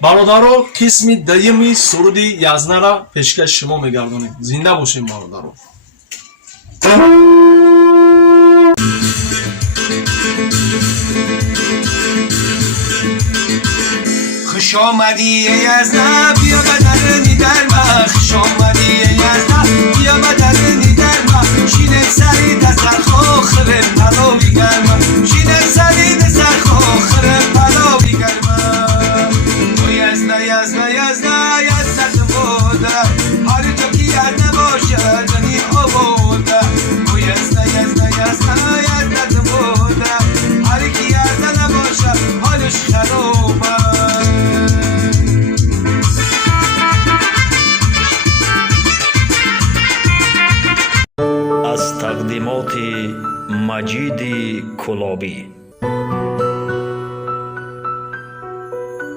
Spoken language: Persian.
бародаро қисми даими суруди язнара пешкаши шумо мегардонем. Зинда бошем бародаро. خوش آمدی یزدا بیا بدنی در ما خوش آمدی یزدا بیا بدنی در ما شینه سری دست خوخرم پلو بیگرما شینه سری دست خوخرم پلو بیگرما تو یزدا یزدا یزدا یزدا بوده هر جا که یزدا باشه جنی آبوده تو یزدا یزدا یزدا یزدا بوده هر کی یزدا نباشه حالش خرابه. از تقدیمات مجید کلابی